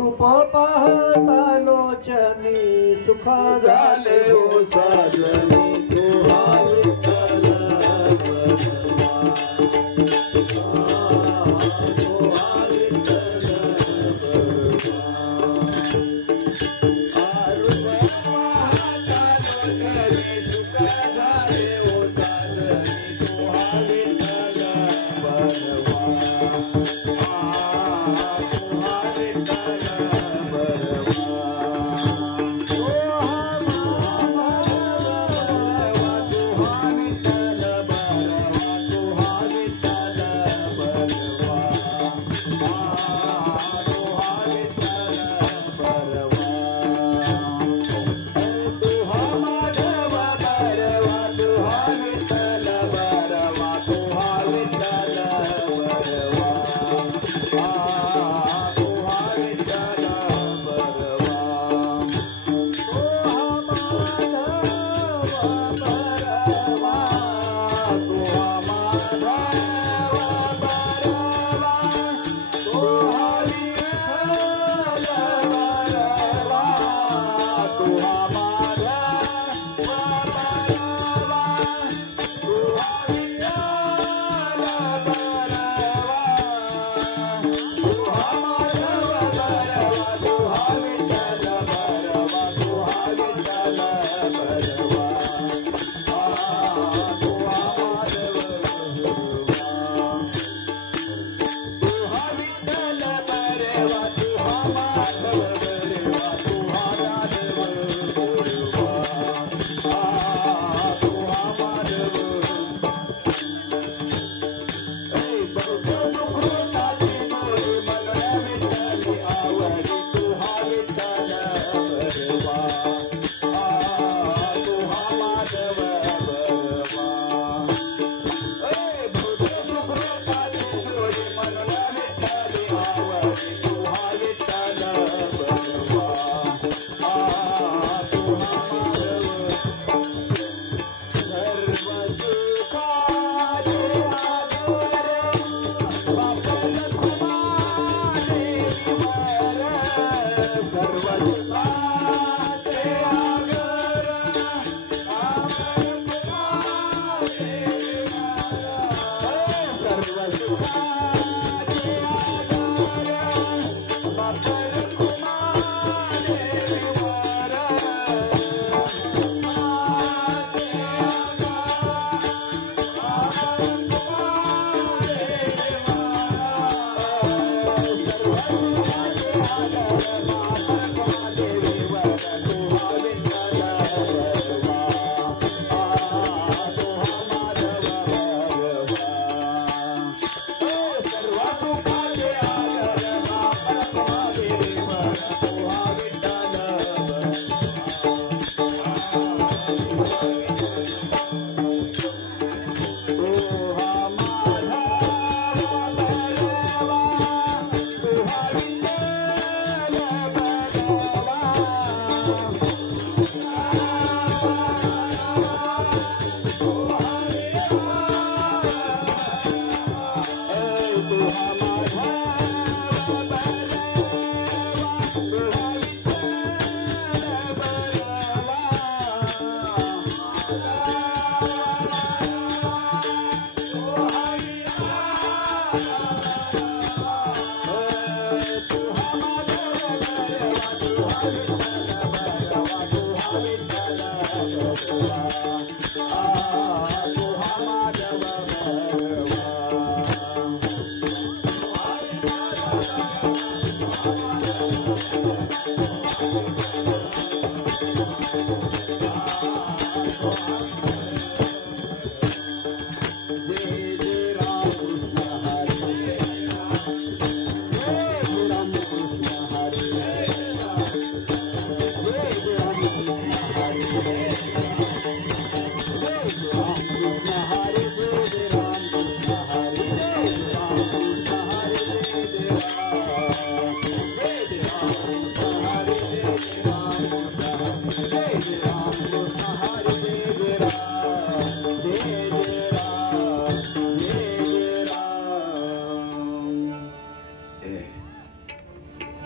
रूप पाहता लोचनी सुख झाले ओ साजनी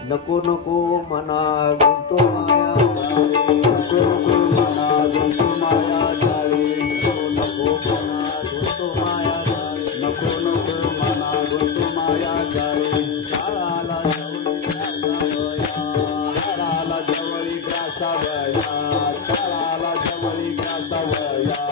नको नको मना गुंतो माया नको नको मना गुंतो माया जाळी नको मना गुंतो माया जाळी नको नको मना गुंतो माया जाळी ताळाला जवळी ग्रासावया ताळाला जवळी ग्रासावया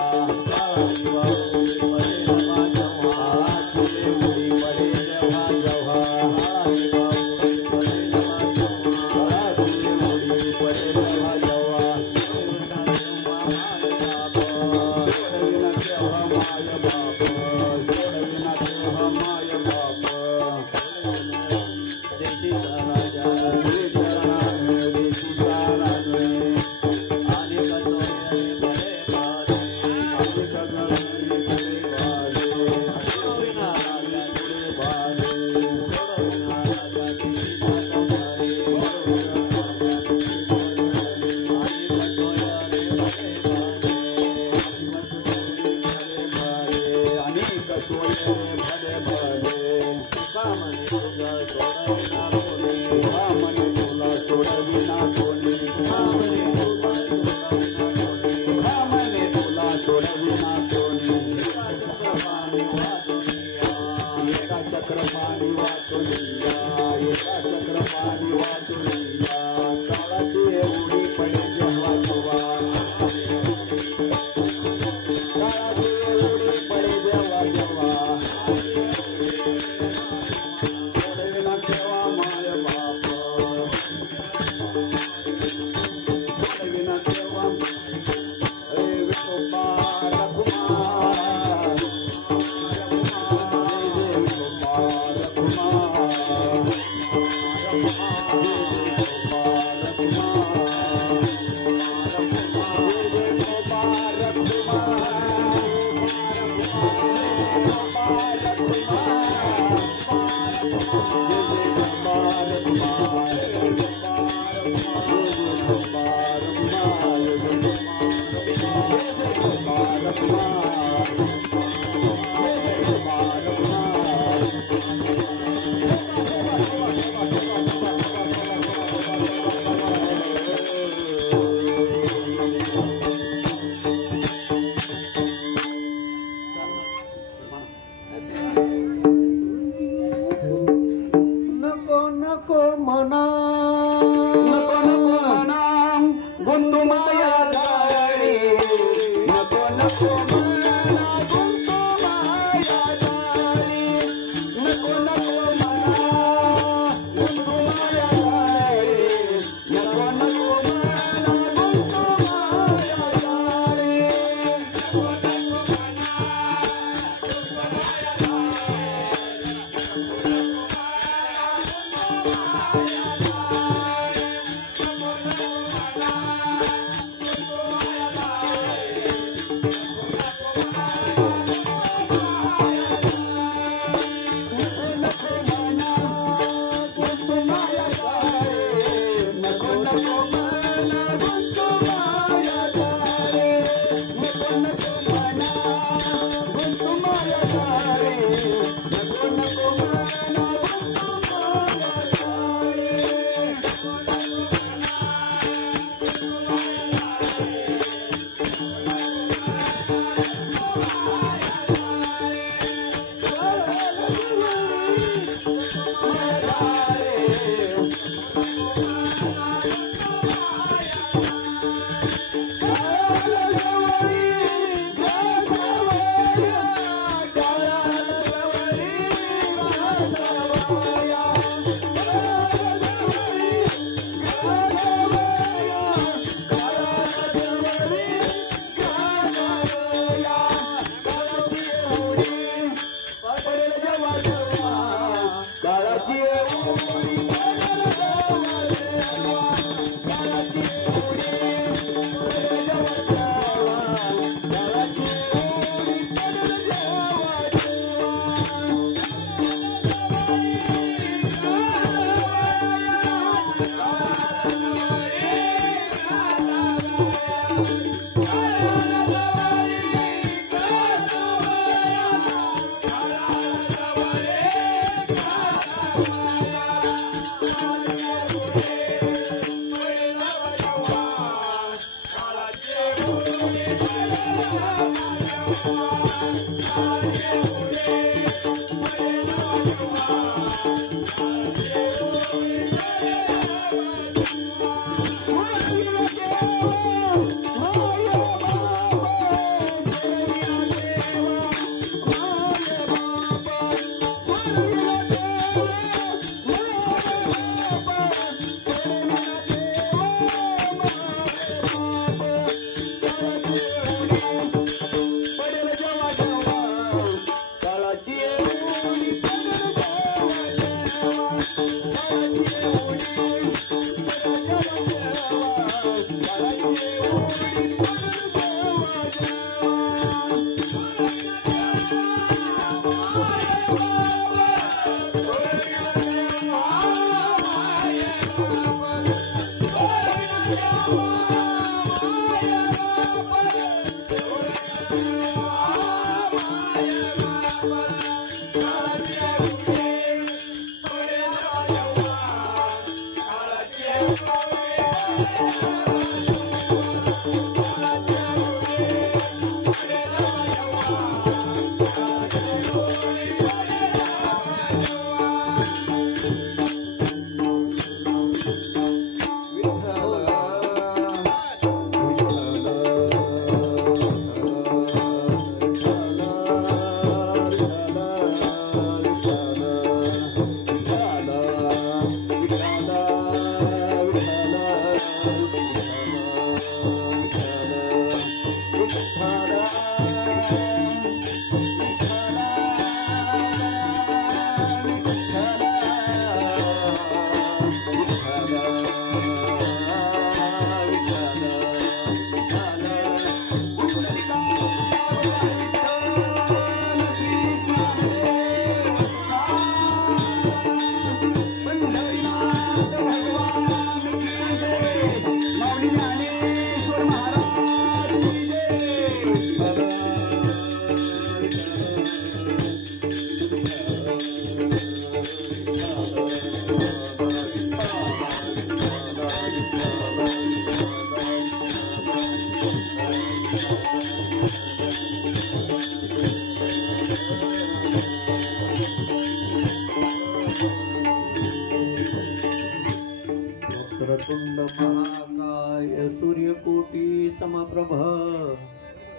वक्रतुंड महाकाय सूर्यकोटि समप्रभ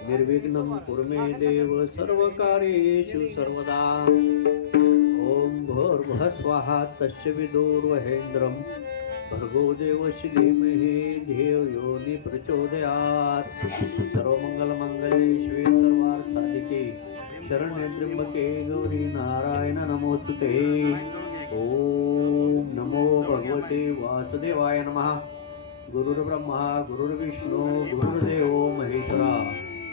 निर्विघ्नं कुरु मे देव सर्वकार्येषु सर्वदा। ओम भूर्भुवः स्वाहा तस्य विदुर्वहेन्द्रं भर्गो देवस्य धीमहि धियो यो न प्रचोदयात्। सर्वमंगलमंगले शिवे सर्वार्थसाधिके शरण्ये त्र्यंबके गौरी नारायण नमोस्तुते। ओम नमो भगवते वासुदेवाय नमः। गुरुर्ब्रह्मा गुरुर्विष्णु गुरुर्देवो महेश्वरा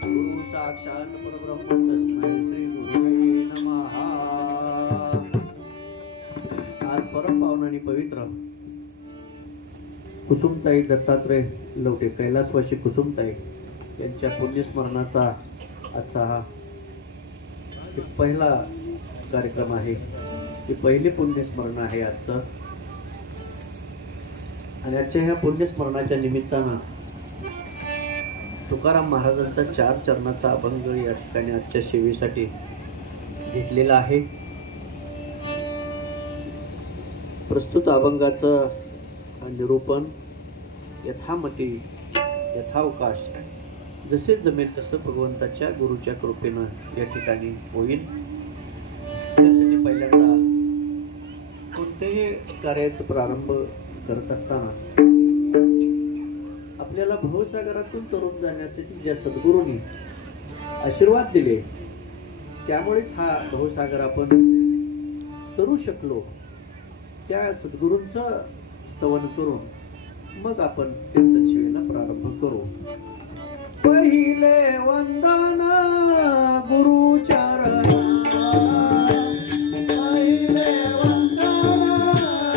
गुरु साक्षात् परब्रह्म तस्मै श्री गुरुवे नमः। आज परम पावन आणि पवित्र कुसुमताई दत्तात्रय लवटे कैलासवासी कुसुमताई यांच्या पुण्यस्मरणाचा आजचा हा पहिला कार्यक्रम आहे। ही पहिली पुण्यस्मरण आहे आजचं आणि आजच्या ह्या पुण्यस्मरणाच्या निमित्तानं तुकाराम महाराजांचा 4 चरणाचा अभंग या ठिकाणी आजच्या सेवेसाठी घेतलेला आहे। प्रस्तुत अभंगाचं निरूपण यथामती यथावकाश जसे जमेल तसं भगवंताच्या गुरुच्या कृपेनं या ठिकाणी होईल। त्यासाठी पहिल्यांदा कोणत्याही कार्याचा प्रारंभ करत असताना आपल्याला भवसागरातून तरुण जाण्यासाठी ज्या सद्गुरूंनी आशीर्वाद दिले त्यामुळेच हा भवसागर आपण तरू शकलो। त्या सद्गुरूंचं स्तवन करून मग आपण कीर्तन सेवेला प्रारंभ करू. पहिले वंदन गुरुचरणा, पहिले वंदन गुरुचरणा,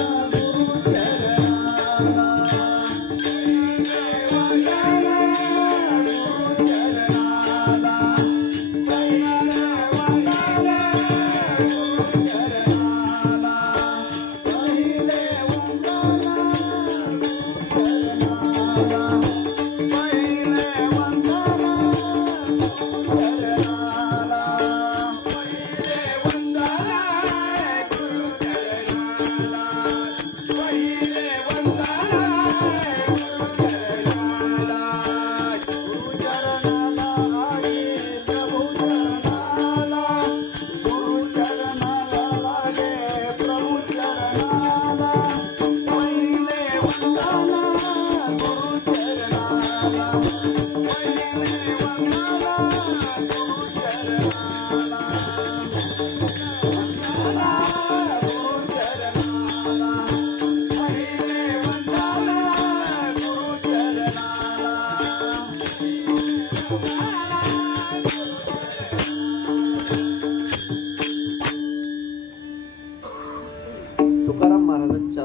तुकाराम महाराजांचा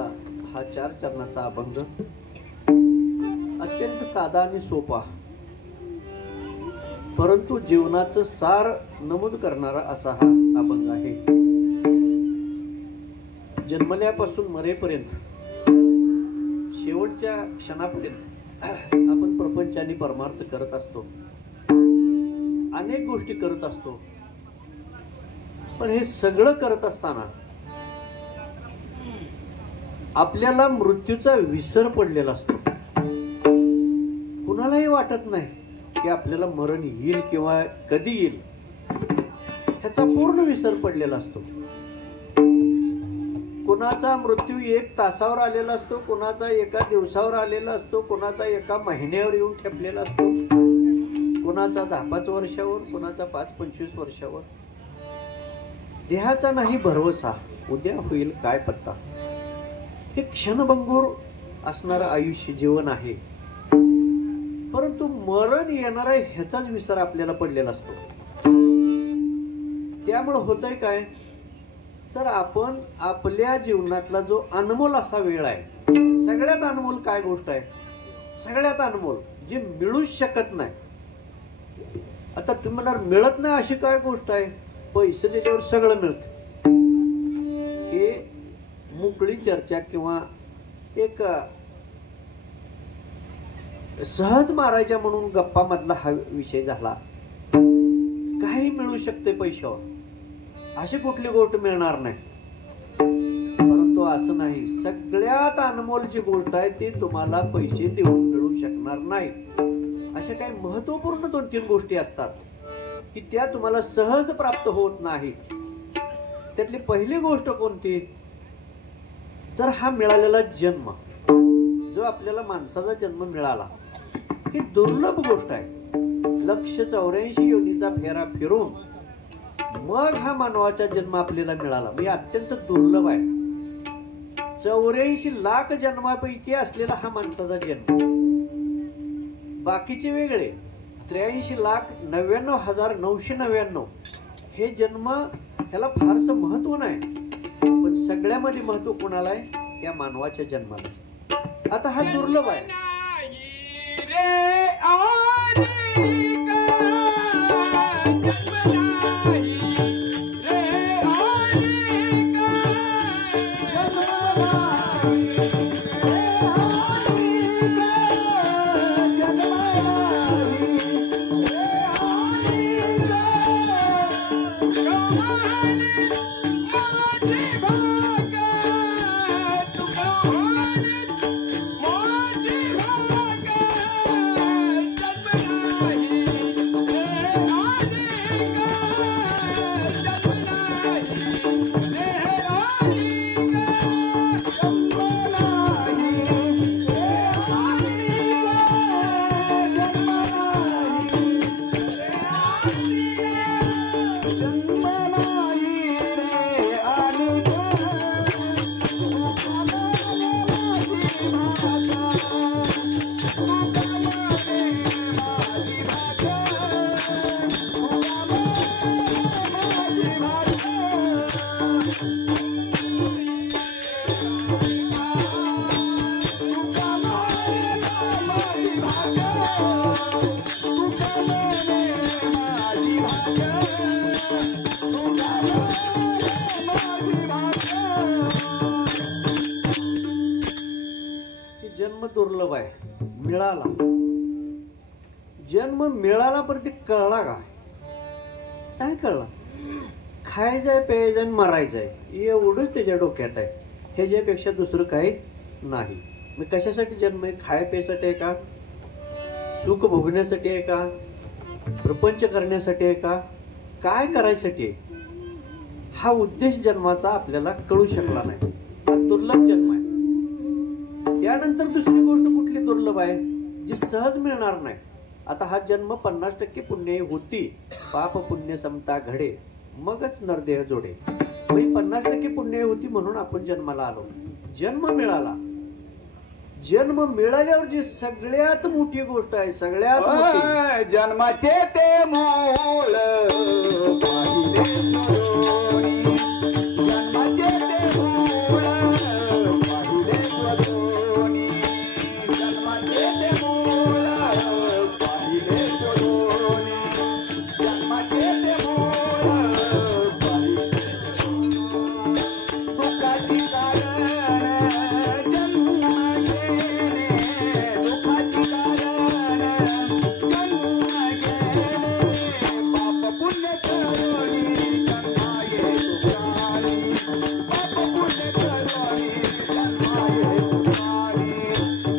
हा 4 चरणाचा अभंग अत्यंत साधा आणि सोपा, परंतु जीवनाचं सार नमूद करणारा असा हा अभंग आहे. जन्मल्यापासून मरेपर्यंत शेवटच्या क्षणापर्यंत आपण प्रपंच आणि परमार्थ करत असतो, अनेक गोष्टी करत असतो. पण हे सगळं करत असताना आपल्याला मृत्यूचा विसर पडलेला असतो. कुणालाही वाटत नाही की आपल्याला मरण येईल किंवा कधी येईल, ह्याचा पूर्ण विसर पडलेला असतो. कुणाचा मृत्यू 1 तासावर आलेला असतो, कुणाचा 1 दिवसावर आलेला असतो, कुणाचा 1 महिन्यावर येऊन ठेपलेला असतो, कुणाचा 10-5 वर्षावर, कुणाचा 5-25 वर्षावर. देहाचा नाही भरवसा, उद्या होईल काय पत्ता. हे क्षणभंगूर असणारं आयुष्य जीवन आहे, परंतु मरण येणार आहे ह्याचाच विसर आपल्याला पडलेला असतो. त्यामुळे होतंय काय, तर आपण आपल्या जीवनातला जो अनमोल असा वेळ आहे, सगळ्यात अनमोल काय गोष्ट आहे, सगळ्यात अनमोल जी मिळूच शकत नाही. आता तुम्हाला मिळत नाही अशी काय गोष्ट आहे, पैसे दिल्यावर सगळं मिळतं. हे मोकळी चर्चा किंवा एक सहज मारायच्या म्हणून गप्पा मधला हा विषय झाला. काही मिळू शकते पैशावर, अशी कुठली गोष्ट मिळणार नाही. परंतु असं नाही, सगळ्यात अनमोल जी गोष्ट आहे ती तुम्हाला पैसे देऊन मिळू शकणार नाही. अशा काही महत्वपूर्ण 2-3 गोष्टी असतात की त्या तुम्हाला सहज प्राप्त होत नाही. त्यातली पहिली गोष्ट कोणती, तर हा मिळालेला जन्म, जो आपल्याला माणसाचा जन्म मिळाला, ही दुर्लभ गोष्ट आहे. 184 योनीचा फेरा फिरून मग हा मानवाचा जन्म आपल्याला मिळाला, म्हणजे अत्यंत दुर्लभ आहे. 84 लाख जन्मापैकी असलेला हा माणसाचा जन्म. बाकीचे वेगळे 83,99,999 हे जन्म, ह्याला फारसं महत्व नाही, पण सगळ्यामध्ये महत्व कोणाला आहे, त्या मानवाच्या जन्माला. आता हा दुर्लभ आहे. जन्म दुर्लभ आहे, मिळाला जन्म मिळाला, पण ते कळला का नाही कळला. खायचंय प्यायचंय मरायचंय एवढंच त्याच्या डोक्यात आहे, ह्याच्यापेक्षा दुसरं काही नाही. मग कशासाठी जन्म आहे? खाय प्यायसाठी आहे का? सुख भोगण्यासाठी आहे का? प्रपंच करण्यासाठी आहे का? काय करायसाठी आहे? हा उद्देश जन्माचा आपल्याला कळू शकला नाही. हा दुर्लभ जन्म आहे. त्यानंतर दुसरी गोष्ट कुठली दुर्लभ आहे जी सहज मिळणार नाही. आता हा जन्म 50% पुण्य होती, पाप पुण्य समता घडे, मगच नरदेह जोडे. 50% पुण्य होती म्हणून आपण जन्माला आलो. जन्म मिळाला. जन्म मिळाल्यावर जी सगळ्यात मोठी गोष्ट आहे, सगळ्यात मोठी, जन्माचे ते मूळ पाहिले स्वरूपी. जन्माचे ते मूळ पाहिले स्वरूपी. जन्माचे ते मूळ पाहिले स्वरूपी. जन्माचे ते मूळ पाहिले. दुःखाची कारण जन्म घेणे, दुःखाची कारण जन्म घेणे. पाप पुण्य करोनी जन्माये तुझारी. पाप पुण्य करोनी जन्माये तुझारी.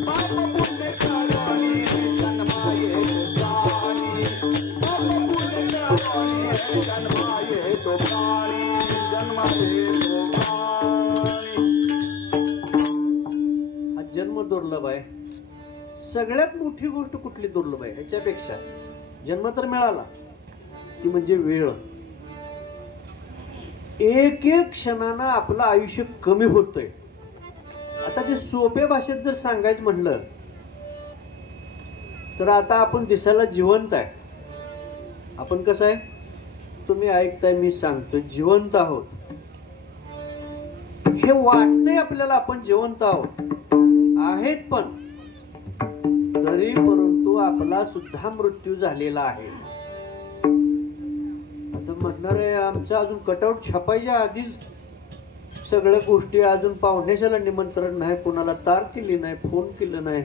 पाप पुण्य करोनी जन्माये तुझारी. पाप पुण्य करोनी जन्माये तुझारी. जन्माये तुझारी. हा जन्म दुर्लभ आहे. सगळ्यात मोठी गोष्ट कुठली दुर्लभ आहे ह्याच्यापेक्षा? जन्म तर मिळाला, ती म्हणजे वेळ. एक एक क्षणानं आपलं आयुष्य कमी होतंय. आता ते सोप्या भाषेत जर सांगायचं म्हणलं तर आता आपण दिसायला जिवंत आहे. आपण कसं आहे, तुम्ही ऐकताय, मी सांगतोय, जिवंत आहोत. हे वाटतंय आपल्याला आपण जिवंत आहोत आहेत, पण तरी परंतु आपला सुद्धा मृत्यू झालेला आहे. आता म्हणणार आहे आमचं अजून कटआउट छापायच्या आधीच सगळ्या गोष्टी, अजून पाहुण्याच्याला निमंत्रण नाही, कोणाला तार केली नाही, फोन केलं नाही,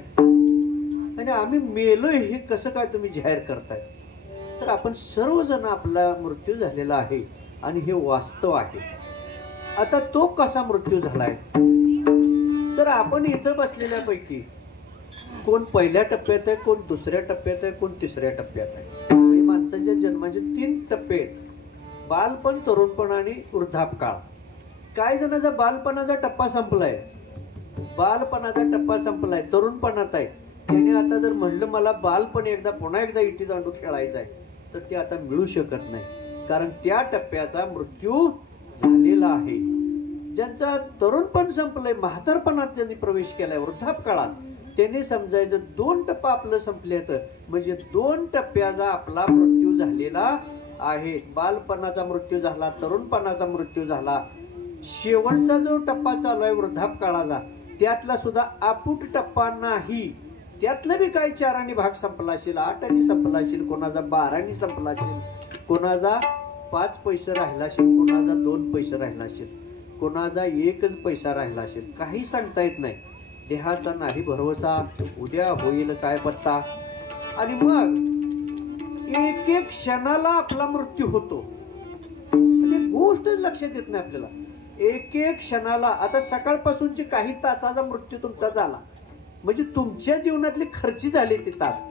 आणि आम्ही मेलोय हे कसं काय तुम्ही जाहीर करताय? तर आपण सर्वजण आपला मृत्यू झालेला आहे आणि हे वास्तव आहे. आता तो कसा मृत्यू झालाय? तर आपण इथं बसलेल्यापैकी कोण पहिल्या टप्प्यात आहे, कोण दुसऱ्या टप्प्यात आहे, कोण तिसऱ्या टप्प्यात आहे. माणसाच्या जन्माचे 3 टप्पे आहेत: बालपण, तरुणपण आणि वृद्धापकाळ. काही जणांचा बालपणाचा टप्पा संपलाय, बालपणाचा टप्पा संपलाय, तरुणपणात आहे. त्याने आता जर म्हणलं मला बालपण एकदा पुन्हा एकदा इटी दांडू खेळायचा आहे, तर ते आता मिळू शकत नाही, कारण त्या टप्प्याचा मृत्यू झालेला आहे. ज्यांचा तरुणपण संपलंय, म्हातारपणात ज्यांनी प्रवेश केलाय, वृद्धापकाळात, त्यांनी समजायचं 2 टप्पा आपलं संपल्यात, म्हणजे 2 टप्प्याचा आपला मृत्यू झालेला आहे. बालपणाचा मृत्यू झाला, तरुणपणाचा मृत्यू झाला, शेवटचा जो टप्पा चालू आहे वृद्धापकाळाचा, त्यातला सुद्धा अपूट टप्पा नाही. त्यातलं बी काही 4 भाग संपला असेल, 8 संपला असेल, कोणाचा 12 संपला असेल, कोणाचा 5 पैसे राहिला असेल, कोणाचा 2 पैसे राहिला असेल, कोणाचा 1 पैसा राहिला असेल, काही सांगता येत नाही. देहाचा नाही भरवसा, उद्या होईल काय पत्ता. आणि मग एक एक क्षणाला आपला मृत्यू होतो. गोष्ट लक्षात येत नाही आपल्याला. एक एक क्षणाला, आता सकाळपासूनची काही तासाचा मृत्यू तुमचा झाला म्हणजे तुमच्या जीवनातले खर्ची झाले. ते तास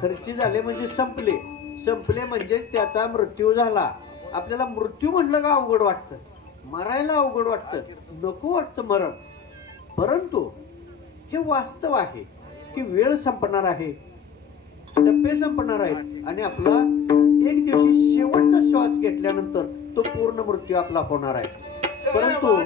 खर्ची झाले म्हणजे संपले. संपले म्हणजेच त्याचा मृत्यू झाला. आपल्याला मृत्यू म्हटलं का अवघड वाटतं, मरायला अवघड वाटतं, नको वाटतं मरण. परंतु हे वास्तव आहे की वेळ संपणार आहे, टप्पे संपणार आहेत, आणि आपला एक दिवशी शेवटचा श्वास घेतल्यानंतर तो पूर्ण मृत्यू आपला होणार आहे. परंतु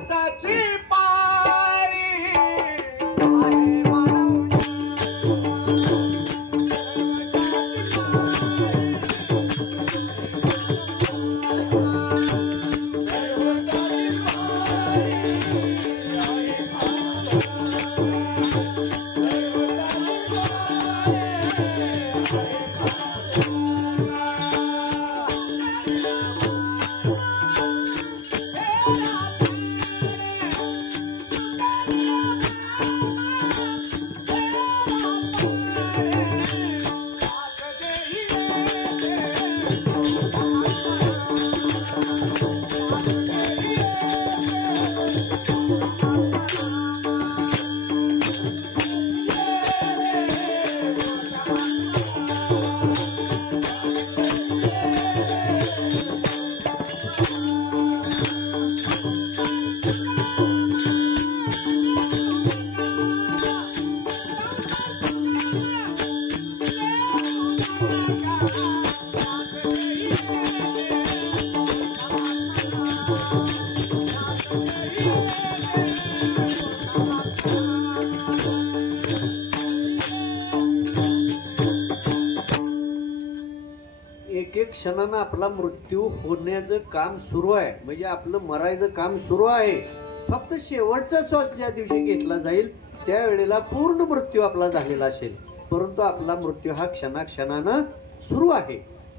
क्षणानं आपला मृत्यू होण्याचं काम सुरू आहे, म्हणजे आपलं मरायचं काम सुरू आहे. फक्त शेवटचा श्वास ज्या दिवशी घेतला जाईल त्यावेळेला पूर्ण मृत्यू आपला झालेला असेल, परंतु आपला मृत्यू हा क्षणाक्षणानं सुरू आहे.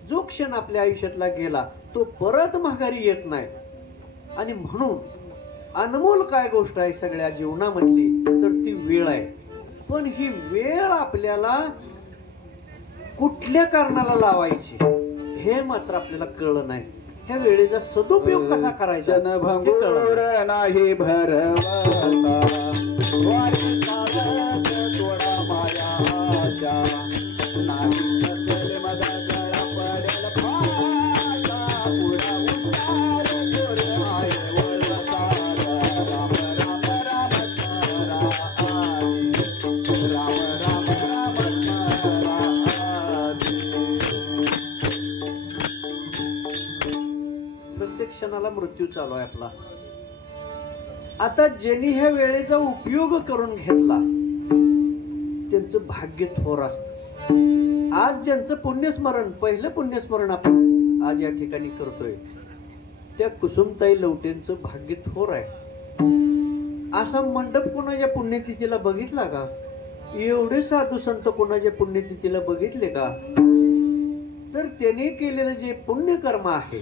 जो क्षण आपल्या आयुष्यातला गेला तो परत माघारी येत नाही. आणि म्हणून अनमोल काय गोष्ट आहे सगळ्या जीवनामधली तर ती वेळ आहे. पण ही वेळ आपल्याला कुठल्या कारणाला लावायची हे मात्र आपल्याला कळलं नाही. ह्या वेळेचा सदुपयोग कसा करायचा भंगुर नाही भरवसा वारी चालत थोडा मायाच्या नाही नसेल मजा जरा पडेल फासा पुरा उतार थोडे आहे वरसार राम राम राम करा आधी राम राम राम करा आधी. प्रत्येक क्षणाला मृत्यू चालू आहे आपला. आता ज्यांनी ह्या वेळेचा उपयोग करून घेतला त्यांचं भाग्य थोर असत. आज ज्यांचं पुण्यस्मरण, पहिलं पुण्यस्मरण आपण आज या ठिकाणी करतोय त्या कुसुमताई लवटेंचं भाग्य थोर आहे. असा मंडप कोणाच्या पुण्यतिथीला बघितला का? एवढे साधू संत कोणाच्या पुण्यतिथीला बघितले का? तर त्याने केलेलं जे पुण्यकर्म आहे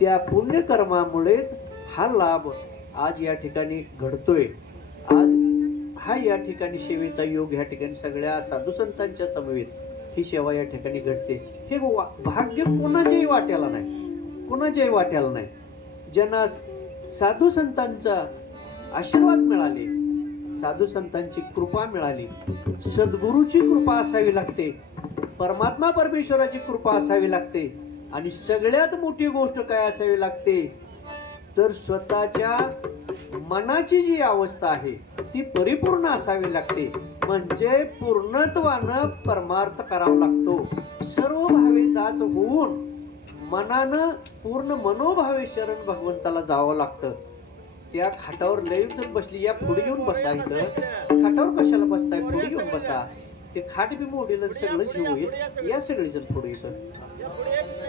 त्या पुण्यकर्मामुळेच हा लाभ आज या ठिकाणी घडतोय. आज हा या ठिकाणी सेवेचा योग या ठिकाणी सगळ्या साधू संतांच्या समवेत ही सेवा या ठिकाणी घडते. हे भाग्य कोणाच्याही वाट्याला नाही, कोणाच्याही वाट्याला नाही. ज्यांना साधू संतांचा आशीर्वाद मिळाले, साधू संतांची कृपा मिळाली, सद्गुरूची कृपा असावी लागते, परमात्मा परमेश्वराची कृपा असावी लागते. आणि सगळ्यात मोठी गोष्ट काय असावी लागते तर स्वतःच्या मनाची जी अवस्था आहे ती परिपूर्ण असावी लागते. म्हणजे पूर्णत्वानं परमार्थ करावा लागतो. सर्व भावे दास होऊन मनानं पूर्ण मनोभावे शरण भगवंताला जावं लागतं. त्या खाटावर लय जण बसली, या पुढे येऊन बसायचं. खाटावर कशाला बसताय, पुढे येऊन बसा. ते खाट बी मोडील सगळं जीव होईल. या सगळी जण पुढे येतं.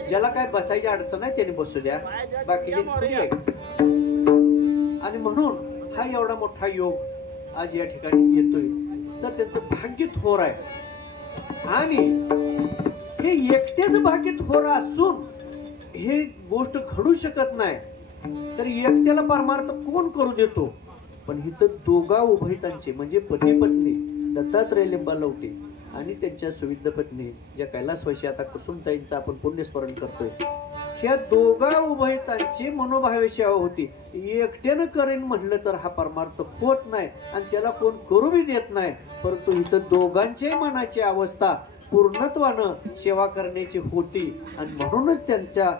ज्याला काय बसायची अडचण आहे त्याने बसू द्या, बाकीचे पुढे आहे. आणि म्हणून हा एवढा मोठा योग आज या ठिकाणी येतोय तर त्याचं भाग्य थोर आहे. आणि हे एकट्याचं भाग्य थोर असून हे गोष्ट घडू शकत नाही. तर एकट्याला परमार्थ कोण करू देतो? पण इथं दोघा उभयतांचे म्हणजे पती पत्नी दत्तात्रय लिंबा लवटे आणि त्यांच्या सुविध पत्नी ज्या कैलासवासी आता कुसुमताईंचं आपण पुण्यस्मरण करतोय, ह्या दोघा उभयतांची मनोभावे सेवा होती. एकट्यानं करेन म्हटलं तर हा परमार्थ होत नाही आणि त्याला कोण करू बी देत नाही. परंतु इथं दोघांचे मनाची अवस्था पूर्णत्वानं सेवा करण्याची होती आणि म्हणूनच त्यांचा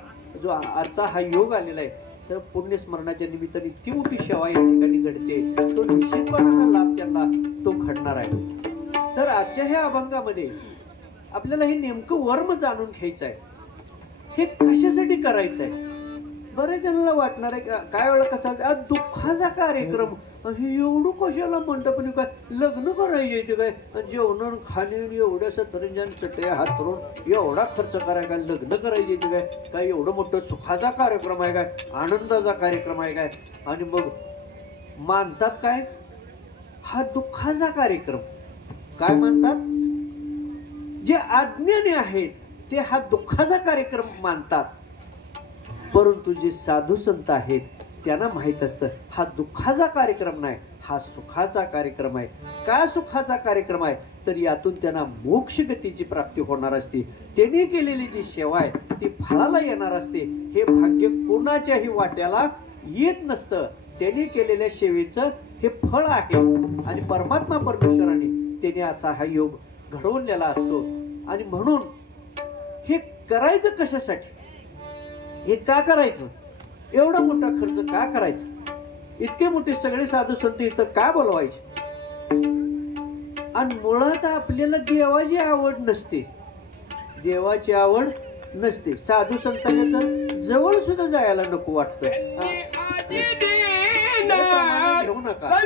जो आजचा हा योग आलेला आहे तर पुण्यस्मरणाच्या निमित्ताने इतकी मोठी सेवा या ठिकाणी घडते. तो निश्चितपणानं लाभ त्यांना तो घडणार आहे. तर आजच्या ह्या अभंगामध्ये आपल्याला हे नेमकं वर्म जाणून घ्यायचं आहे. हे कशासाठी करायचं आहे? बरेच जणांना वाटणार आहे काय वेळा कसा आज दुःखाचा कार्यक्रम एवढं कशाला म्हणतं, पण काय लग्न करायचे काय जेवण खाणे एवढ्याशा तरंजान चटया हात करून एवढा खर्च करायचा काय? लग्न करायचे काय? काय एवढं मोठं सुखाचा कार्यक्रम आहे काय? आनंदाचा कार्यक्रम आहे काय? आणि मग मानतात काय हा दुःखाचा कार्यक्रम. काय मानतात? जे अज्ञानी आहेत ते हा दुःखाचा कार्यक्रम मानतात. परंतु जे साधू संत आहेत त्यांना माहित असतं हा दुःखाचा कार्यक्रम नाही, हा सुखाचा कार्यक्रम आहे. का सुखाचा कार्यक्रम आहे? तर यातून त्यांना मोक्ष गतीची प्राप्ती होणार असते. त्यांनी केलेली जी सेवा आहे ती फळाला येणार असते. हे भाग्य कोणाच्याही वाट्याला येत नसतं. त्यांनी केलेल्या सेवेचं हे फळ आहे आणि परमात्मा परमेश्वराने त्याने असा हा योग घडवलेला असतो. आणि म्हणून हे करायचं कशासाठी? हे का करायचं? एवढा मोठा खर्च का करायचा? इतके मोठे सगळे साधू संत इथं का बोलवायचे? आणि मुळात आपल्याला देवाची आवड नसते, देवाची आवड नसते. साधू संतांना तर जवळ सुद्धा जायला नको वाटतं. घेऊ नका.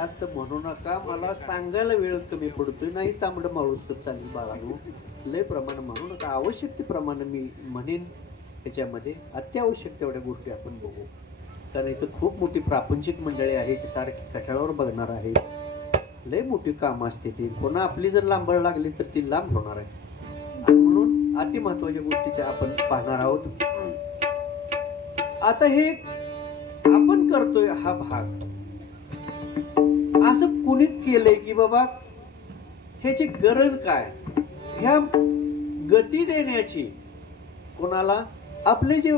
जास्त म्हणू नका, मला सांगायला वेळ कमी पडतोय. नाही तांबडं माळूस तर चालेल बाळांनो, लय प्रमाण म्हणू नका. आवश्यकतेप्रमाणे मी म्हणेन. त्याच्यामध्ये अत्यावश्यक तेवढ्या गोष्टी आपण बघू. कारण इथं खूप मोठी प्रापंचिक मंडळी आहे, ती सारखी कठाळावर बघणार आहे. लय मोठी कामं असते ती. पुन्हा आपली जर लांबळ लागली तर ती लांब होणार आहे. आणि म्हणून अति महत्वाच्या गोष्टीच्या आपण पाहणार आहोत. आता हे आपण करतोय हा भाग, असं कुणी केलंय की बाबा ह्याची गरज काय, ह्या गती देण्याची कोणाला? आपले जे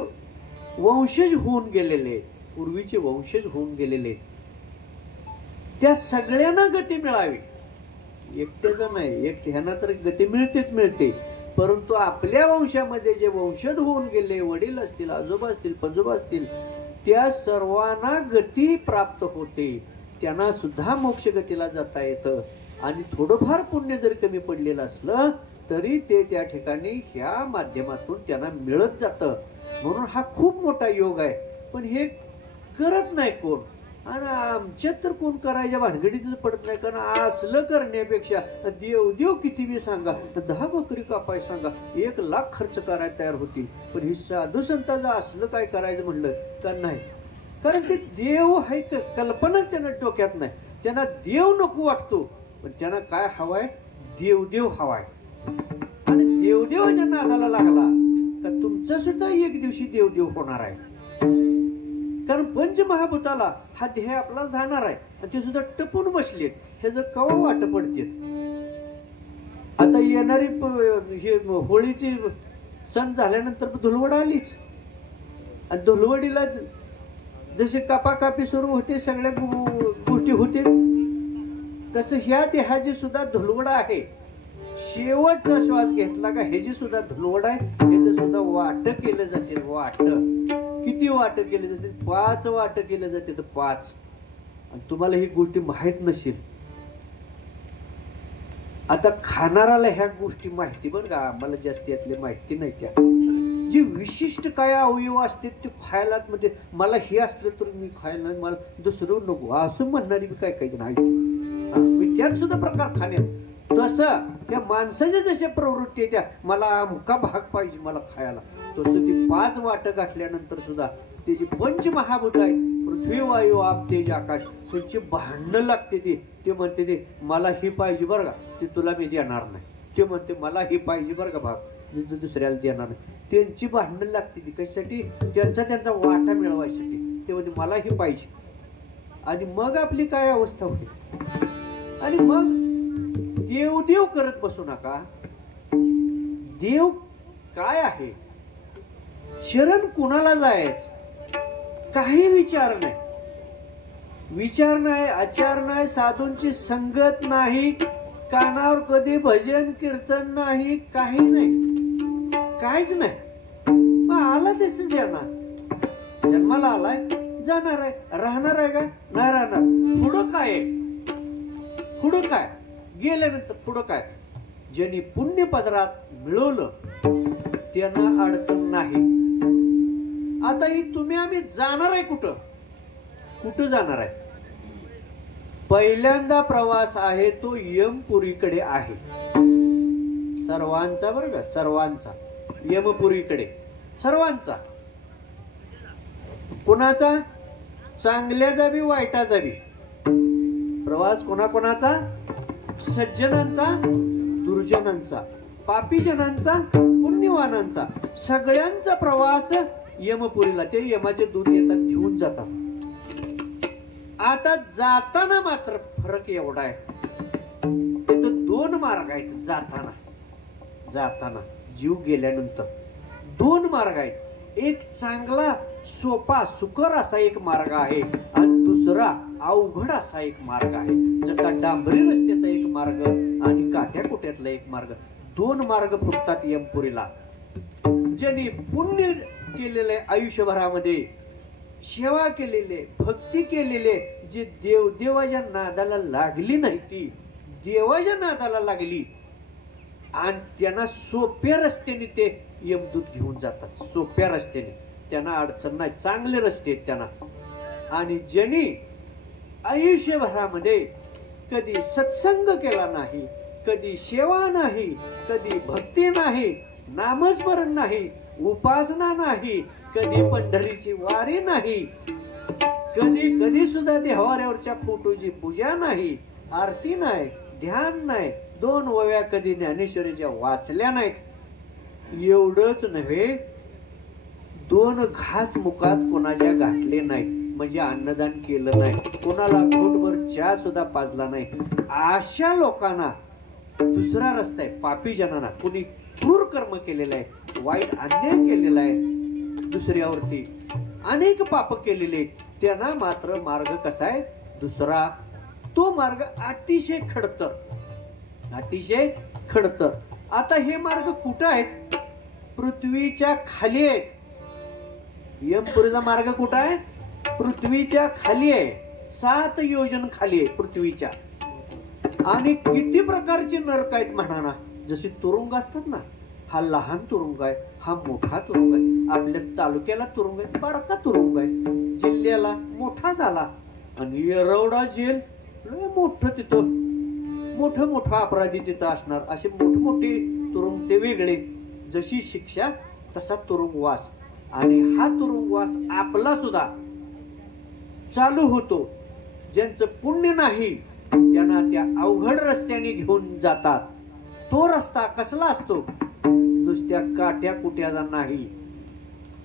वंशज होऊन गेलेले, पूर्वीचे वंशज होऊन गेलेले, त्या सगळ्यांना गती मिळावी. एकट्याचं नाही, ह्यांना तर गती मिळतेच मिळते, परंतु आपल्या वंशामध्ये जे वंशज होऊन गेले, वडील असतील, आजोबा असतील, पजोबा असतील, त्या सर्वांना गती प्राप्त होते. त्यांना सुद्धा मोक्ष गतीला जाता येतं. आणि थोडंफार पुण्य जर कमी पडलेलं असलं तरी ते त्या ठिकाणी ह्या माध्यमातून त्यांना मिळत जातं. म्हणून हा खूप मोठा योग आहे. पण हे करत नाही कोण. आणि आमच्यात तर कोण करायच्या भानगडीतच पडत नाही. कारण असलं करण्यापेक्षा देव देव किती बी सांगा, 10 बकरी कापाय सांगा, 1 लाख खर्च करायला तयार होती. पण ही साधू संतांचं असलं काय करायचं म्हणलं तर नाही. कारण ते देव आहे कल्पनाच त्यांना डोक्यात नाही. त्यांना देव नको वाटतो, पण त्यांना काय हवाय? देवदेव हवाय. आणि देवदेवाच्या नादाला लागला तर तुमचा सुद्धा एक दिवशी देवदेव होणार आहे. कारण पंचमहाभूताला हा ध्येय आपला जाणार आहे. आणि ते सुद्धा टपून बसलेत. हे जर कवा वाट पडते. आता येणारी हे होळीची सण झाल्यानंतर धुलवड आलीच. आणि धुलवडीला जसे कापाकापी सुरू होते, सगळ्या गोष्टी होते, तसं ह्या देहाची सुद्धा धुलवड आहे. शेवटचा श्वास घेतला का ह्याची सुद्धा धुलवड आहे. ह्याचं सुद्धा वाट केलं जाते. वाट किती वाट केले जाते? 5 वाट केले जाते. 5. आणि तुम्हाला ही गोष्टी माहित नसेल. आता खाणाराला ह्या गोष्टी माहिती, बरं का, आम्हाला जास्त यातली माहिती नाही. त्या जी विशिष्ट काय अवयव असते ते खायला, म्हणजे मला हे असलं तर मी खायला, मला दुसरं नको असं म्हणणारी काय काही नाही. त्यात सुद्धा प्रकार खाण्यात. तसं त्या माणसाच्या जशा प्रवृत्ती त्या, मला अमुका भाग पाहिजे मला खायला, तसं ती 5 वाट गाठल्यानंतर सुद्धा त्याची पंचमहाभूत आहे, पृथ्वी वायू आप तेज आकाश, त्यांची भांडणं लागते. ते म्हणते ते मला ही पाहिजे बरं का, ते तुला मी देणार नाही. ते म्हणते मला ही पाहिजे बरं का भाग, मी दुसऱ्याला देणार नाही. त्यांची भांडणं लागते ती कशासाठी? त्यांचा वाटा मिळवायसाठी. ते म्हणते मला ही पाहिजे. आणि मग आपली काय अवस्था होते. आणि मग देवदेव करत बसू नका. देव काय आहे, शरण कुणाला जायचं, काही विचार नाही. विचार नाही, आचार नाही, साधूंची संगत नाही, कानावर कधी भजन कीर्तन नाही, काही नाही, काहीच नाही. मग आला तसंच येणार. जन्माला आलाय, जाणार आहे, राहणार आहे का? नाही राहणार. पुढं काय आहे? पुढं काय? गेल्यानंतर पुढं काय? ज्यांनी पुण्य पदरात मिळवलं त्यांना अडचण नाही. आता ही तुम्ही आम्ही जाणार आहे कुठं? कुठं जाणार आहे? पहिल्यांदा प्रवास आहे तो यमपुरीकडे आहे. सर्वांचा, बरं का, सर्वांचा. यमपुरीकडे सर्वांचा. कोणाचा? चांगल्याचा बी वाईटाचा बी प्रवास. कोणाकोणाचा? सज्जनांचा, दुर्जनांचा, पापीजनांचा, पुण्यवानांचा, सगळ्यांचा प्रवास यमपुरीला. ते यमाचे दूत येतात, घेऊन जातात. आता जाताना मात्र फरक एवढा आहे, तिथं 2 मार्ग आहेत. जाताना जीव गेल्यानंतर 2 मार्ग आहेत. एक चांगला सोपा सुकर असा एक मार्ग आहे, आणि दुसरा अवघड असा एक मार्ग आहे. जसा डांबरी रस्त्याचा एक मार्ग आणि काठ्याकुट्यातला एक मार्ग. 2 मार्ग फुटतात यमपुरीला. ज्यांनी पुण्य केलेले, आयुष्यभरामध्ये सेवा केलेले, भक्ती केलेले, जे देवाच्या नादाला लागली नाही, ती देवाच्या नादाला लागली आणि त्यांना सोप्या रस्त्याने ते यमदूत घेऊन जातात. सोप्या रस्त्याने त्यांना अडचण नाही, चांगले रस्ते आहेत त्यांना. आणि ज्यांनी आयुष्यभरामध्ये कधी सत्संग केला नाही, कधी सेवा नाही, कधी भक्ती नाही, नामस्मरण नाही, उपासना नाही, कधी पंढरीची वारी नाही, कधी सुद्धा देवाऱ्यावरच्या फोटोची पूजा नाही, आरती नाही, ध्यान नाही, 2 वव्या कधी ज्ञानेश्वरीच्या वाचल्या नाहीत. एवढंच नव्हे, 2 घास मुखात कोणाच्या घातले नाही, म्हणजे अन्नदान केलं नाही, कोणाला घोटभर चहा सुद्धा पाजला नाही. अशा लोकांना दुसरा रस्ता आहे. पापी जनांना, कोणी क्रूर कर्म केलेलं आहे, वाईट अन्याय केलेला आहे, दुसऱ्यावरती अनेक पाप केलेले, त्यांना मात्र मार्ग कसा आहे दुसरा. तो मार्ग अतिशय खडतर, अतिशय खडतर. आता हे मार्ग कुठं आहेत? पृथ्वीच्या खाली आहेत. यमपुरीचा मार्ग कुठं आहे? पृथ्वीच्या खाली आहे. 7 योजन खाली आहे पृथ्वीच्या. आणि किती प्रकारचे नरक आहेत म्हणा ना. जसे तुरुंग असतात ना, हा लहान तुरुंग आहे, हा मोठा तुरुंग आहे. आपल्या तालुक्याला तुरुंग आहे, बारका तुरुंग आहे, जिल्ह्याला मोठा झाला. आणि येरवडा जेल मोठं, तिथं मोठं अपराधी तिथं असणार. असे मोठे तुरुंग ते वेगळे. जशी शिक्षा तसा तुरुंगवास. आणि हा तुरुंगवास आपला सुद्धा चालू होतो. ज्यांचं पुण्य नाही त्यांना त्या अवघड रस्त्याने घेऊन जातात. तो रस्ता कसला असतो? नुसत्या काट्या कुट्याचा नाही,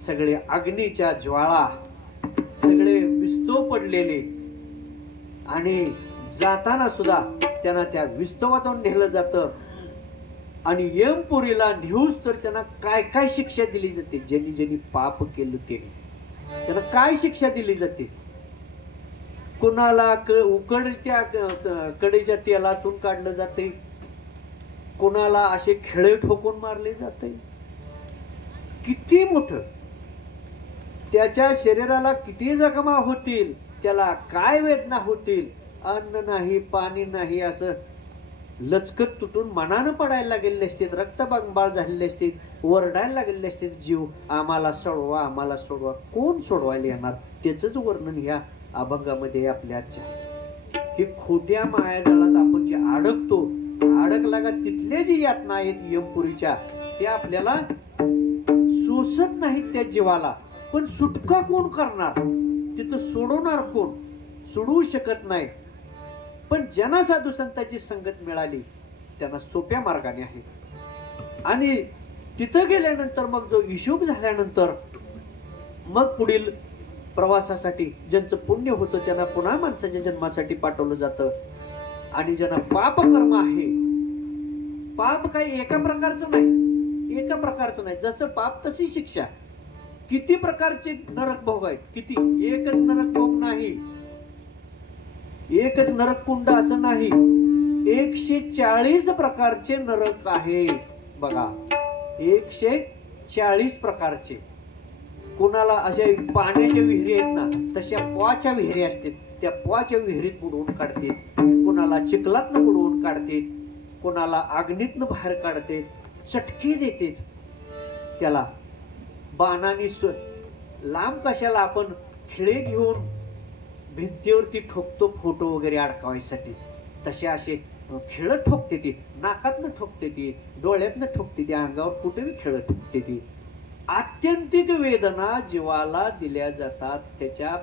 सगळे अग्नीच्या ज्वाळा, सगळे विस्तव पडलेले. आणि जाताना सुद्धा त्यांना त्या विस्तवातून नेलं जातं. आणि यमपुरीला नेऊस तर त्यांना काय काय शिक्षा दिली जाते? ज्यांनी ज्यांनी पाप केलं त्यांना काय शिक्षा दिली जाते? कोणाला उकडत्या कडेच्या तेलातून काढलं जाते, कोणाला असे खेळे ठोकून मारले जाते. किती मोठं, त्याच्या शरीराला किती जखमा होतील, त्याला काय वेदना होतील. अन्न नाही, पाणी नाही, असं लचकत तुटून मनानं पडायला लागलेले असते, रक्तबंबाळ झालेले असते, ओरडायला लागलेले असते, जीव आम्हाला सोडवा, आम्हाला सोडवा. कोण सोडवायला येणार? त्याच वर्णन ह्या अभंगामध्ये आपल्या आजच्या. हे खोट्या मायाजाळात आपण जे अडकतो, अडकला का तिथले जे यातना आहेत यमपुरीच्या, ते आपल्याला सोसत नाहीत त्या जीवाला. पण सुटका कोण करणार? तिथं सोडवणार कोण? सोडवू शकत नाही. पण ज्यांना साधू संतांची संगत मिळाली त्यांना सोप्या मार्गाने आहे. आणि तिथं गेल्यानंतर मग जो हिशोब झाल्यानंतर मग पुढील प्रवासासाठी ज्यांचं पुण्य होतं त्यांना पुन्हा माणसाच्या जन्मासाठी पाठवलं जातं. आणि ज्यांना पाप कर्म आहे, पाप काही एका प्रकारचं नाही, जसं पाप तशी शिक्षा. किती प्रकारचे नरक भोग आहेत? किती? एकच नरक भोग नाही, एकच नरक कुंड असं नाही, 140 प्रकारचे नरक आहे. बघा, 140 प्रकारचे. कोणाला अशा पाण्याच्या विहिरी आहेत ना, तशा पोवाच्या विहिरी असतात, त्या पोवाच्या विहिरीत बुडवून काढते, कोणाला चिखलातनं बुडवून काढते, कोणाला अग्नीतनं बाहेर काढते, चटके देते त्याला बाणाने. लांब कशाला? आपण खिळे घेऊन भिंतीवरती ठोकतो फोटो वगैरे अडकावायसाठी, तसे असे खेळ ठोकते ती. नाकातनं ठोकते ती, डोळ्यातनं ठोकते ती, अंगावर कुठेही खेळ ठोकते ती. आत्यंतिक वेदना जीवाला दिल्या जातात. त्याच्या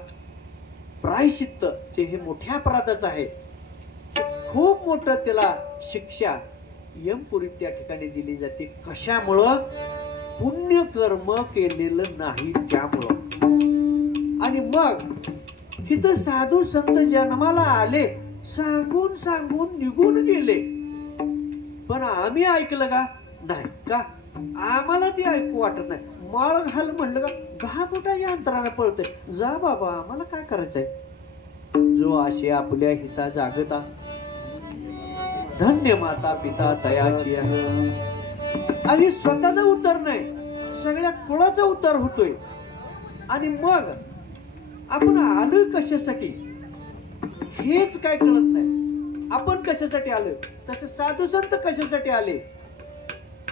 प्रायश्चित्त जे हे मोठ्या अपराधाचं आहे, खूप मोठं त्याला शिक्षा यमपुरीत त्या ठिकाणी दिली जाते. कशामुळं? पुण्यकर्म केलेलं नाही त्यामुळं. आणि मग तिथं साधू संत जन्माला आले, सांगून सांगून निघून गेले, पण आम्ही ऐकलं का? नाही. का? आम्हाला ते ऐकू वाटत नाही. माळ घाल म्हणलं का 10 फुटाच्या अंतराने पळतोय. जा बाबा, आम्हाला काय करायचंय? जो असे आपल्या हिता जागता, धन्य माता पिता तयाची आहे. आणि स्वतःचा उद्धार नाही, सगळ्या कुळाचा उद्धार होतोय. आणि मग आपण आलोय कशासाठी हेच काय कळत नाही. आपण कशासाठी आलोय? तसे साधू संत कशासाठी आले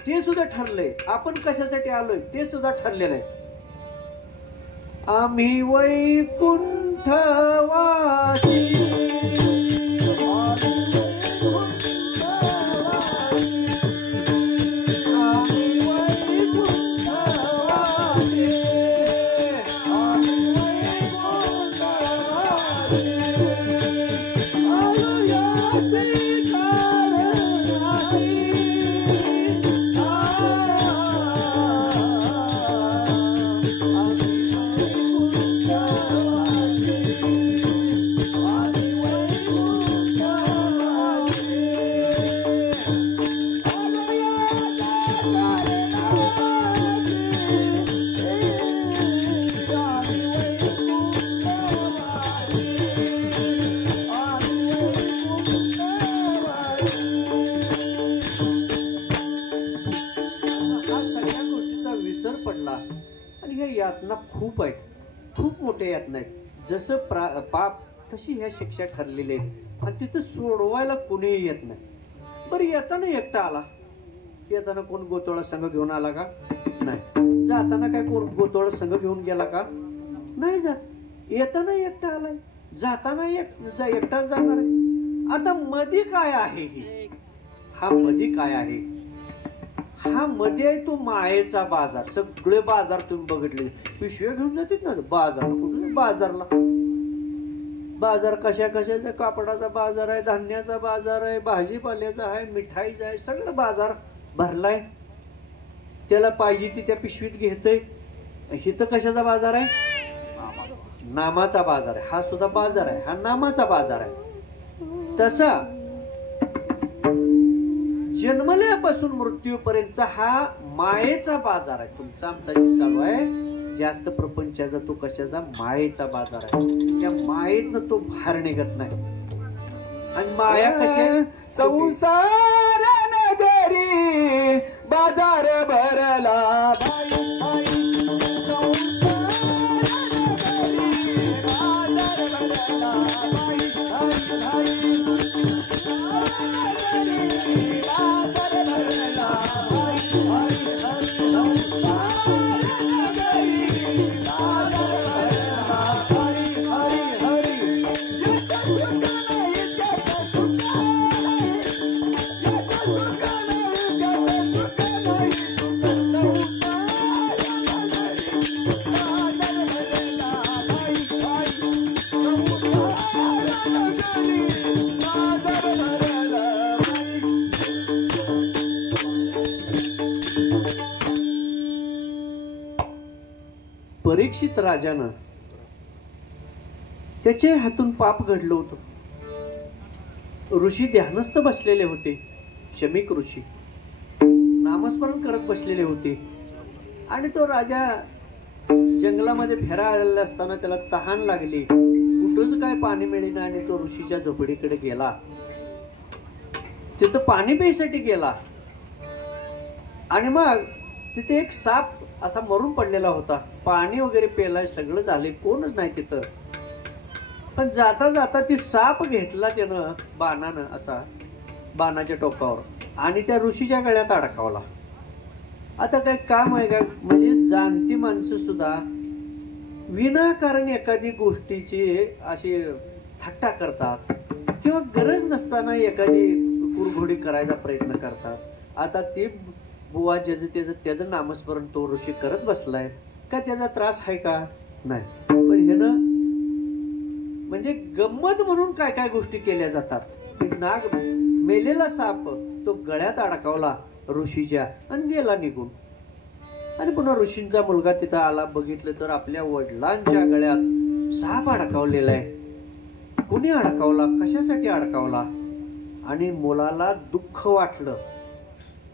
ते सुद्धा ठरलंय. आपण कशासाठी आलोय ते सुद्धा ठरलेलं आहे. आम्ही वैकुंठवासी आणि ह्या यातना खूप आहेत, खूप मोठ्या यातना आहेत. जसं पाप तशी ह्या शिक्षा ठरलेल्या आहेत आणि तिथं सोडवायला कोणीही येत नाही. बरं येताना एकटा आला, येताना कोण गोतोळा संघ घेऊन आला का? नाही. जाताना काय कोण गोतोळा संघ घेऊन गेला का? नाही जात. येताना एकटा आलाय, जाताना एकटाच जाणार आहे. आता मध्ये काय आहे? हा मध्ये काय आहे? हा मध्ये आहे तो मायेचा बाजार. सगळे बाजार तुम्ही बघितले, पिशव्या घेऊन जातात ना बाजार. कुठे बाजारला? बाजार कशा कशाचा? कापडाचा बाजार आहे, धान्याचा बाजार आहे, भाजीपाल्याचा आहे, मिठाईचा आहे, सगळं बाजार भरलाय. त्याला पाहिजे ती त्या पिशवीत घेतय. इथं कशाचा बाजार आहे? नामाचा बाजार आहे. हा सुद्धा बाजार आहे, हा नामाचा बाजार आहे. तसा जन्मल्यापासून मृत्यूपर्यंतचा हा मायेचा बाजार आहे. तुमचा आमचा जे चालू आहे जास्त प्रपंचाचा, तो कशाचा? मायेचा बाजार आहे. त्या मायेतनं तो बाहेर निघत नाही. आणि माया कशी? संसार नगरी बाजार भरला भाई. परीक्षित राजानं त्याच्या हातून पाप घडलं होतं. ऋषी ध्यानस्थ बसलेले होते, शमीक ऋषी नामस्मरण करत बसलेले होते. आणि तो राजा जंगलामध्ये फिरायला असताना त्याला तहान लागली. कुठंच काय पाणी मिळेना आणि तो ऋषीच्या झोपडीकडे गेला. तिथं पाणी प्यायसाठी गेला आणि मग तिथे एक साप असा मरून पडलेला होता. पाणी वगैरे प्यायला सगळं झाले, कोणच नाही तिथं. पण जाता जाता ती साप घेतला त्यानं बाणानं, असा बाणाच्या टोकावर, आणि त्या ऋषीच्या गळ्यात अडकावला. आता काय काम आहे का? म्हणजे जाणती माणसं सुद्धा विनाकारण एखादी गोष्टीची अशी थट्टा करतात किंवा गरज नसताना एखादी कुरघोडी करायचा प्रयत्न करतात. आता ते बुवा त्याचं नामस्मरण तो ऋषी करत बसलाय का? त्याचा त्रास आहे का? नाही. पण ह्यानं म्हणजे गंमत म्हणून काय काय गोष्टी केल्या जातात. नाग मेलेला साप तो गळ्यात अडकावला ऋषीच्या आणि गेला निघून. आणि पुन्हा ऋषींचा मुलगा तिथं आला, बघितलं तर आपल्या वडिलांच्या गळ्यात साप अडकावलेला आहे. कोणी अडकावला? कशासाठी अडकावला? आणि मुलाला दुःख वाटलं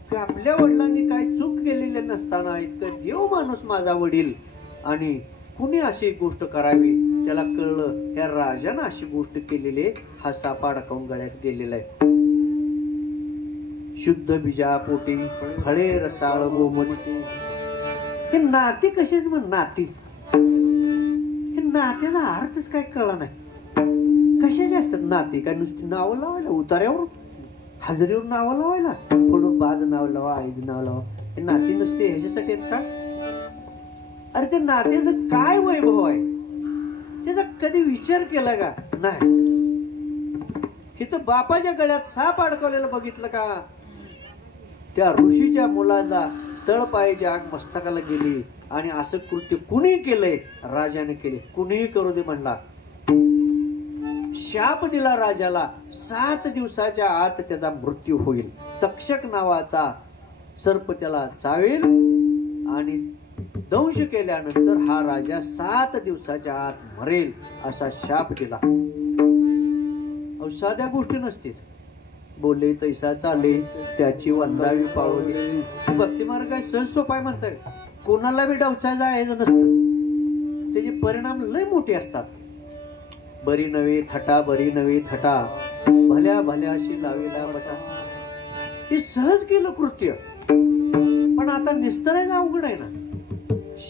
की आपल्या वडिलांनी काय चूक केलेली नसताना इतकं देव माणूस माझा वडील, आणि कुणी अशी गोष्ट करावी. त्याला कळलं त्या राजानं अशी गोष्ट केलेली, हा साप अडकावून गळ्यात गेलेला आहे. शुद्ध बीजा पोटी फळे रसाळ गोमती. हे नाती कशीच म्हण नाती, हे नात्याचा अर्थच काय कळला नाही. कशाचे असतात नाती? काय नुसती नावं लावायला, उतार्यावर हजेरीवर नावं लावायला, थोडं बाज नाव लावा, आईचं नाव लावा. हे नाती नुसते ह्याच्यासाठी आहेत का? अरे त्या नात्याचं काय वैभव आहे त्याचा कधी विचार केला का? नाही. इथं बापाच्या गळ्यात साप अडकवलेला बघितलं का? त्या ऋषीच्या मुलाला तळपायाची आग मस्तकाला गेली. आणि असं कृत्य कुणी केलंय? राजाने केले. कुणीही करू दे म्हणला. शाप दिला राजाला, 7 दिवसाच्या आत त्याचा मृत्यू होईल. तक्षक नावाचा सर्प त्याला चावेल आणि दंश केल्यानंतर हा राजा 7 दिवसाच्या आत मरेल असा शाप दिला. साध्या गोष्टी नसतील. बोलले तैसा चाले त्याची वंदावी पावली. भक्ती मार्ग काय सहज सोपाय म्हणताय? कोणाला बी डवचा जायचं नसतं. त्याचे परिणाम लय मोठे असतात. बरी नव्हे थटा, बरी नव्हे थटा, भल्या भल्याशी लावेला बटा. हे सहज केलं कृत्य, पण आता निस्तरायला अवघड आहे ना.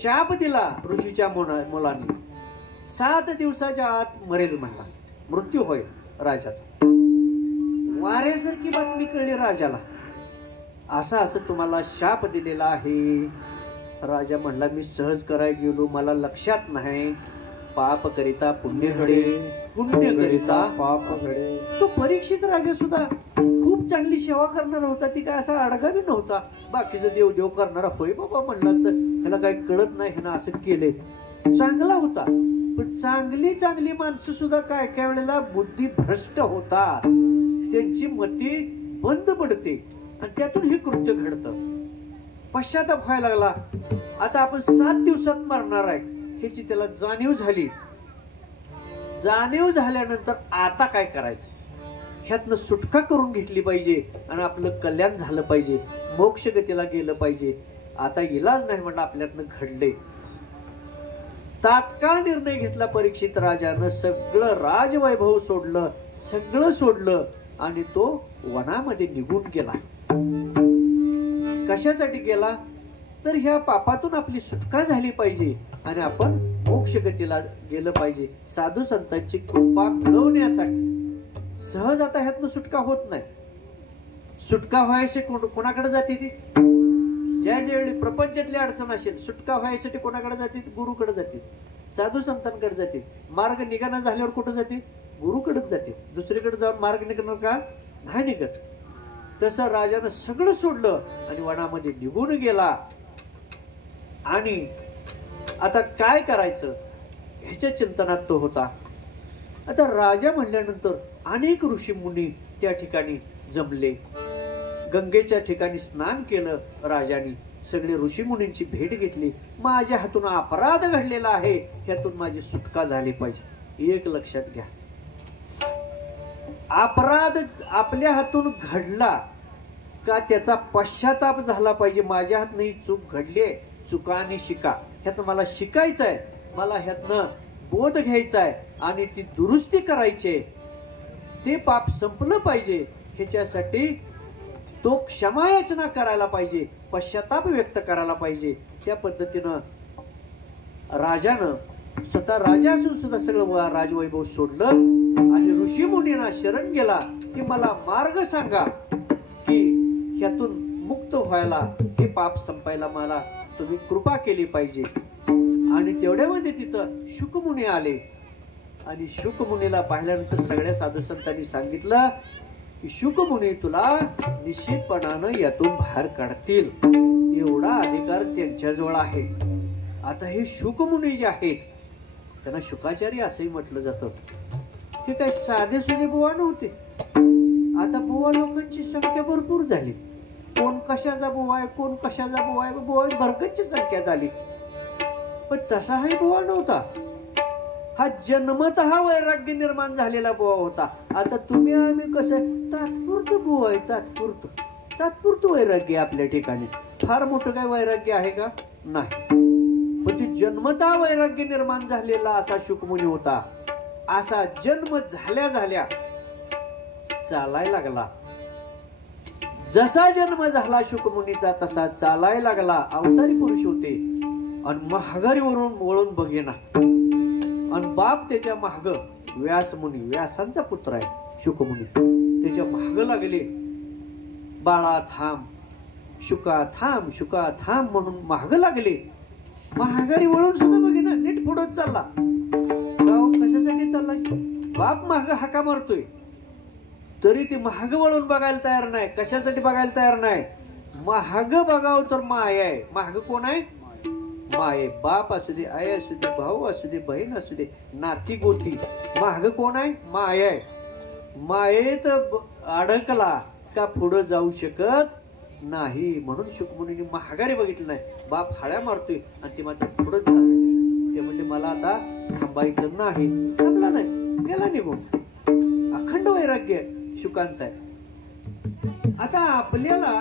शाप दिला ऋषीच्या मुलाने, 7 दिवसाच्या आत मरेल म्हणला, मृत्यू होईल राजाचा. वाऱ्यासारखी बातमी कळली राजाला, असं तुम्हाला शाप दिलेला आहे. राजा म्हणला, मी सहज कराय गेलो, मला लक्षात नाही. पाप करिता पुण्य घडे, पुण्य करिता पाप घडे. तो परीक्षित राजा सुद्धा खूप चांगली सेवा करणारा होता, ती काय असा अडगावी नव्हता. बाकीचं देव करणारा होय बाबा म्हणला तर ह्याला काही कळत नाही, ह्यानं असं केले, चांगला होता. पण चांगली माणसं सुद्धा काय काय वेळेला बुद्धी भ्रष्ट होतात, त्यांची मती बंद पडते आणि त्यातून हे कृत्य घडतं. पश्चाताप व्हायला लागला. आता आपण 7 दिवसात मरणार आहे ह्याची त्याला जाणीव झाली. जाणीव झाल्यानंतर आता काय करायचं, ह्यातनं सुटका करून घेतली पाहिजे आणि आपलं कल्याण झालं पाहिजे, मोक्ष गतीला गेलं पाहिजे. आता इलाज नाही म्हणलं, आपल्यातनं घडले. तात्काळ निर्णय घेतला परीक्षित राजानं, सगळं राजवैभव सोडलं, सगळं सोडलं आणि तो वनामध्ये निघून गेला. कशासाठी गेला तर ह्या पापातून आपली सुटका झाली पाहिजे आणि आपण मोक्ष गतीला गेलं पाहिजे, साधू संतांची कृपा मिळवण्यासाठी. सहज आता ह्यातनं सुटका होत नाही. सुटका व्हायची कोणाकडे जाते ती, ज्या ज्यावेळी प्रपंचातली अडचण असेल, सुटका व्हायसाठी कोणाकडे जाते, गुरुकडे जाते, साधू संतांकडे जाते. मार्ग निघाणं झाल्यावर कुठं जाते, गुरुकडेच जाते. दुसरीकडे जाऊन मार्ग निघणार का, नाही निघत. तसं राजानं सगळं सोडलं आणि वनामध्ये निघून गेला. आणि आता काय करायचं ह्याच्या चिंतनात तो होता. आता राजा म्हणल्यानंतर अनेक ऋषी मुनी त्या ठिकाणी जमले. गंगेच्या ठिकाणी स्नान केलं राजाने, सगळे ऋषी मुनींची भेट घेतली. माझ्या हातून अपराध घडलेला आहे, ह्यातून माझी सुटका झाली पाहिजे. एक लक्षात घ्या, अपराध आपल्या हातून घडला का त्याचा पश्चाताप झाला पाहिजे. माझ्या हातून ही चूक घडली आहे, चुका आणि शिका, ह्यातनं मला शिकायचं आहे, मला ह्यातनं बोध घ्यायचा आहे आणि ती दुरुस्ती करायची, ते पाप संपलं पाहिजे. ह्याच्यासाठी तो क्षमायाचना करायला पाहिजे, पश्चाताप व्यक्त करायला पाहिजे. त्या पद्धतीनं राजानं स्वतः राजा असून सुद्धा सगळं राजवैभव सोडलं आणि ऋषी मुनींना शरण गेला की मला मार्ग सांगा, की ह्यातून मुक्त व्हायला, हे पाप संपायला मला तुम्ही कृपा केली पाहिजे. आणि तेवढ्यामध्ये तिथं शुकमुनी आले आणि शुकमुनीला पाहिल्यानंतर सगळ्या साधू संतांनी सांगितलं की शुकमुनी तुला निश्चितपणानं यातून बाहेर काढतील, एवढा अधिकार त्यांच्याजवळ आहे. आता हे शुकमुनी जे आहेत त्यांना शुकाचार्य असंही म्हटलं जातं. हे काय साधे सुधे बुवा नव्हते. आता बुवा लोकांची संख्या भरपूर झाली. कोण कशाचा बुवा आहे, कोण कशाचा बुवा आहे, बुवा भरकतची संख्या झाली. पण तसा हा बुवा नव्हता. हा जन्मतः वैराग्य निर्माण झालेला बुवा होता. आता तुम्ही आम्ही कसं तात्पुरतं बुवा आहे, तात्पुरतं वैराग्य आपल्या ठिकाणी. फार मोठं काय वैराग्य आहे का, नाही. पण ती जन्मतः वैराग्य निर्माण झालेला असा शुकमुनी होता. असा जन्म झाल्या चालायला लागला. जसा जन्म झाला शुकमुनीचा तसा चालायला लागला. अवतारी पुरुष होते आणि महागारीवरून वळून बघेना. आणि बाप त्याच्या महाग व्यासमुनी, व्यासांचा पुत्र आहे शुकमुनी, त्याच्या महाग लागले. बाळा थांब, शुका थांब, शुका थांब म्हणून महाग लागले. महागारी वळून सुद्धा बघेना, नीट पुढत चालला. कशासाठी चाललाय, बाप महाग हाका मारतोय तरी ते महाग वळून बघायला तयार नाही. कशासाठी बघायला तयार नाही, महाग बघाव तर माय आहे. महाग कोण आहे, माय. बाप असू दे, आई असू दे, भाऊ असू दे, बहीण असू दे, नाती गोती, महाग कोण आहे, माय आहे. मायेत अडकला का पुढं जाऊ शकत नाही. म्हणून शुकमुनीने महागारी बघितलं नाही. बाप हाड्या मारतोय आणि ते मात्र पुढंच चाललंय. ते म्हणजे मला आता थांबायचं नाही. थांबला नाही, गेला निघून. अखंड वैराग्य शुकांचा आहे. आता आपल्याला